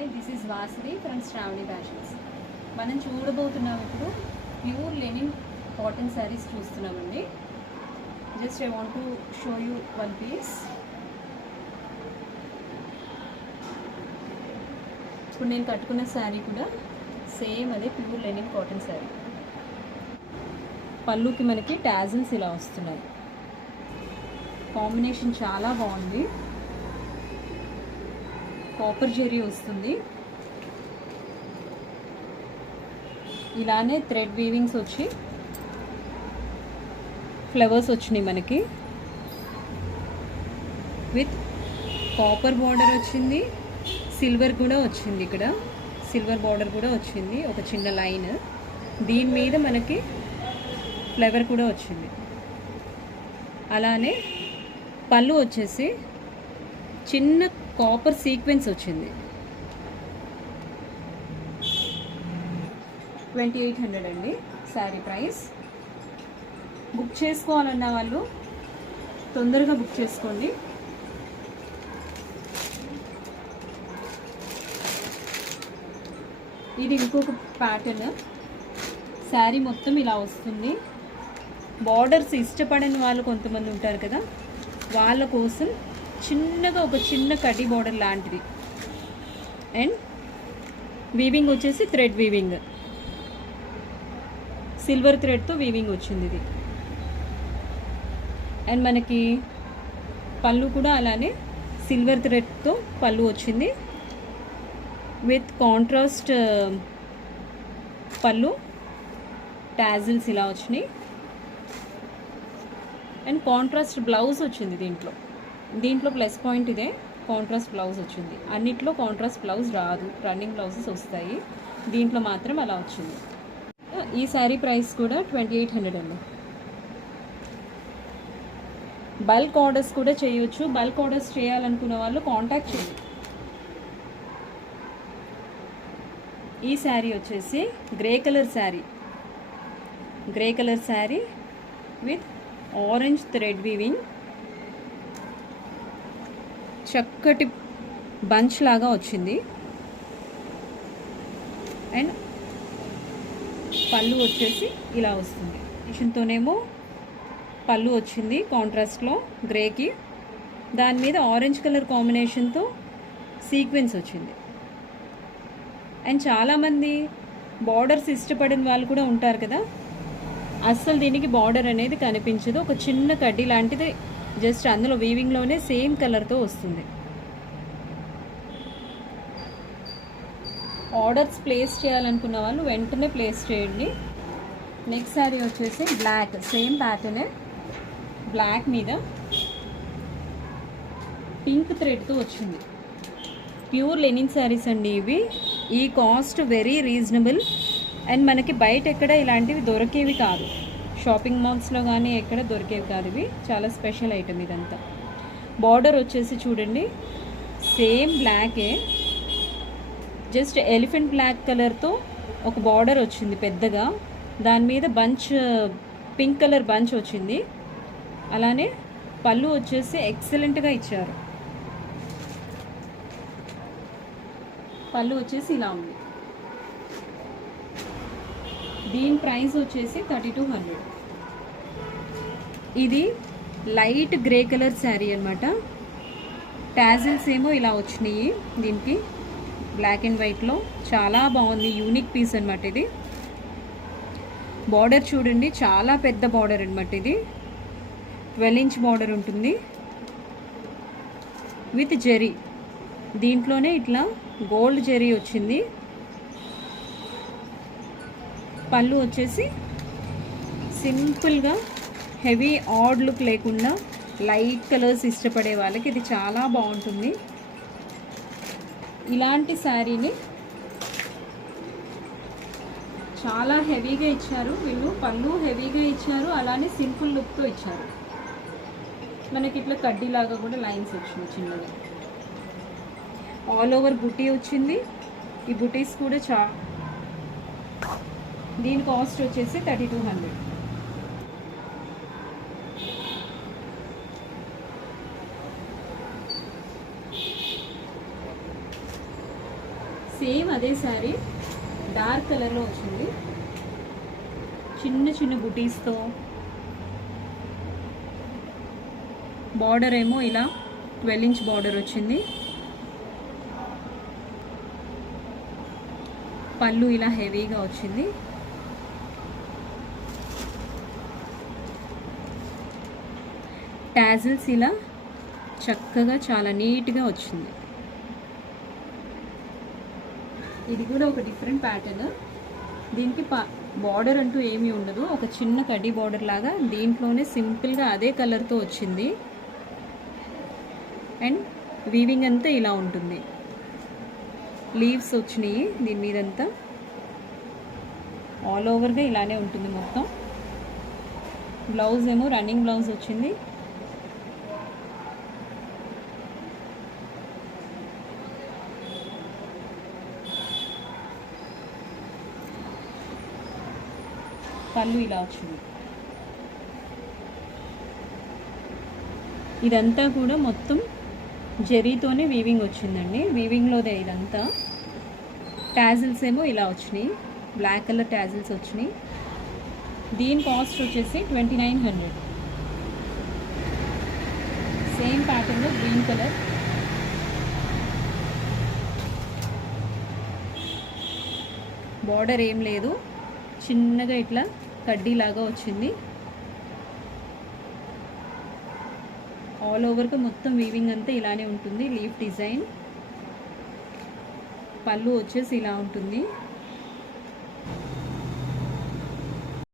Hi, this is Vasavi from Shravani fashions. మనం చూడబోతున్నాం ఇప్పుడు ప్యూర్ లెనిన్ కాటన్ శారీస్ చూస్తున్నామండి. Just I want to show you one piece. ఇప్పుడు నేను కట్టుకున్న శారీ కూడా సేమ్ అదే ప్యూర్ లెనిన్ కాటన్ శారీ. పళ్ళుకి మనకి టాజిల్స్ ఇలా వస్తున్నాయి. కాంబినేషన్ చాలా బాగుంది. కాపర్ జెరీ వస్తుంది. ఇలానే థ్రెడ్ వీవింగ్స్ వచ్చి ఫ్లవర్స్ వచ్చినాయి మనకి. విత్ కాపర్ బార్డర్ వచ్చింది, సిల్వర్ కూడా వచ్చింది. ఇక్కడ సిల్వర్ బార్డర్ కూడా వచ్చింది, ఒక చిన్న లైన్. దీని మీద మనకి ఫ్లవర్ కూడా వచ్చింది. అలానే పళ్ళు వచ్చేసి చిన్న కాపర్ సీక్వెన్స్ వచ్చింది. 2800 అండి శారీ ప్రైస్. బుక్ చేసుకోవాలన్న వాళ్ళు తొందరగా బుక్ చేసుకోండి. ఇది ఇంకొక ప్యాటర్న్. శారీ మొత్తం ఇలా వస్తుంది. బార్డర్స్ ఇష్టపడని వాళ్ళు కొంతమంది ఉంటారు కదా, వాళ్ళ కోసం చిన్నగా ఒక చిన్న కడ్డీ బార్డర్ లాంటిది. అండ్ వీవింగ్ వచ్చేసి థ్రెడ్ వీవింగ్, సిల్వర్ థ్రెడ్తో వీవింగ్ వచ్చింది ఇది. అండ్ మనకి పళ్ళు కూడా అలానే సిల్వర్ థ్రెడ్తో పళ్ళు వచ్చింది. విత్ కాంట్రాస్ట్ పళ్ళు, టాజిల్స్ ఇలా వచ్చినాయి. అండ్ కాంట్రాస్ట్ బ్లౌజ్ వచ్చింది దీంట్లో ప్లస్ పాయింట్ ఇదే, కాంట్రాస్ట్ బ్లౌజ్ వచ్చింది. అన్నిట్లో కాంట్రాస్ట్ బ్లౌజ్ రాదు, రన్నింగ్ బ్లౌజెస్ వస్తాయి. దీంట్లో మాత్రం అలా వచ్చింది. ఈ శారీ ప్రైస్ కూడా 2800 అండి. బల్క్ ఆర్డర్స్ కూడా చేయొచ్చు. బల్క్ ఆర్డర్స్ చేయాలనుకున్న వాళ్ళు కాంటాక్ట్ చేయండి. ఈ శారీ వచ్చేసి grey colour sari with orange thread weaving. చక్కటి బంచ్ లాగా వచ్చింది. అండ్ పళ్ళు వచ్చేసి ఇలా వస్తుంది. మిషన్తోనేమో పళ్ళు వచ్చింది కాంట్రాస్ట్లో గ్రేకి. దాని మీద ఆరెంజ్ కలర్ కాంబినేషన్తో సీక్వెన్స్ వచ్చింది. అండ్ చాలామంది బార్డర్స్ ఇష్టపడిన వాళ్ళు కూడా ఉంటారు కదా, అస్సలు దీనికి బార్డర్ అనేది కనిపించదు. ఒక చిన్న కడ్డీ లాంటిది జస్ట్ అందులో వీవింగ్లోనే సేమ్ కలర్తో వస్తుంది. ఆర్డర్స్ ప్లేస్ చేయాలనుకున్న వాళ్ళు వెంటనే ప్లేస్ చేయండి. నెక్స్ట్ శారీ వచ్చేసి బ్లాక్, సేమ్ ప్యాటర్నే. బ్లాక్ మీద పింక్ థ్రెడ్తో వచ్చింది. ప్యూర్ లెనిన్ శారీస్ అండి ఇవి. ఈ కాస్ట్ వెరీ రీజనబుల్. అండ్ మనకి బయట ఎక్కడ ఇలాంటివి దొరికేవి కాదు, షాపింగ్ మాల్స్లో కానీ ఎక్కడ దొరికేవి కాదు. ఇవి చాలా స్పెషల్ ఐటమ్ ఇదంతా. బార్డర్ వచ్చేసి చూడండి సేమ్ బ్లాకే, జస్ట్ ఎలిఫెంట్ బ్లాక్ కలర్తో ఒక బార్డర్ వచ్చింది పెద్దగా. దాని మీద బంచ్, పింక్ కలర్ బంచ్ వచ్చింది. అలానే పళ్ళు వచ్చేసి ఎక్సలెంట్గా ఇచ్చారు. పళ్ళు వచ్చేసి ఇలా ఉంది. దీని ప్రైస్ వచ్చేసి 3200. ఇది లైట్ గ్రే కలర్ శారీ అనమాట. టాజిల్స్ ఏమో ఇలా వచ్చినాయి దీనికి, బ్లాక్ అండ్ వైట్లో. చాలా బాగుంది, యూనిక్ పీస్ అనమాట ఇది. బార్డర్ చూడండి, చాలా పెద్ద బార్డర్ అనమాట ఇది. 12 ఇంచ్ బార్డర్ ఉంటుంది విత్ జెరీ. దీంట్లోనే ఇట్లా గోల్డ్ జెరీ వచ్చింది. పళ్ళు వచ్చేసి సింపుల్గా, హెవీ ఆడ్ లుక్ లేకుండా లైట్ కలర్స్ ఇష్టపడే వాళ్ళకి ఇది చాలా బాగుంటుంది. ఇలాంటి శారీని చాలా హెవీగా ఇచ్చారు వీళ్ళు. పళ్ళు హెవీగా ఇచ్చారు, అలానే సింపుల్ లుక్తో ఇచ్చారు. మనకి ఇట్లా కడ్డీలాగా కూడా లైన్స్ వచ్చినాయి చిన్నగా. ఆల్ ఓవర్ బుటీ వచ్చింది. ఈ బుటీస్ కూడా దీని కాస్ట్ వచ్చేసి 3200. సేమ్ అదే శారీ డార్క్ కలర్లో వచ్చింది, చిన్న చిన్న బుటీస్తో. బార్డర్ ఏమో ఇలా 12 ఇంచ్ బార్డర్ వచ్చింది. పళ్ళు ఇలా హెవీగా వచ్చింది. టాజిల్స్ ఇలా చక్కగా చాలా నీట్గా వచ్చింది. ఇది కూడా ఒక డిఫరెంట్ ప్యాటర్న్. దీనికి బార్డర్ అంటూ ఏమీ ఉండదు, ఒక చిన్న కడ్డీ బార్డర్ లాగా దీంట్లోనే సింపుల్గా అదే కలర్తో వచ్చింది. అండ్ వీవింగ్ అంతా ఇలా ఉంటుంది. లీవ్స్ వచ్చినాయి దీని మీదంతా, ఆల్ ఓవర్గా ఇలానే ఉంటుంది మొత్తం. బ్లౌజ్ ఏమో రన్నింగ్ బ్లౌజ్ వచ్చింది. పళ్ళు ఇలా వచ్చింది. ఇదంతా కూడా మొత్తం జరీతోనే వీవింగ్ వచ్చిందండి, వీవింగ్లోదే ఇదంతా. టాజిల్స్ ఏమో ఇలా వచ్చినాయి, బ్లాక్ కలర్ టాజిల్స్ వచ్చినాయి. దీని కాస్ట్ వచ్చేసి 2900. సేమ్ ప్యాటర్న్లో గ్రీన్ కలర్. బార్డర్ ఏం లేదు, చిన్నగా ఇట్లా కడ్డీలాగా వచ్చింది. ఆల్ ఓవర్గా మొత్తం వీవింగ్ అంతా ఇలానే ఉంటుంది, లీఫ్ డిజైన్. పళ్ళు వచ్చేసి ఇలా ఉంటుంది.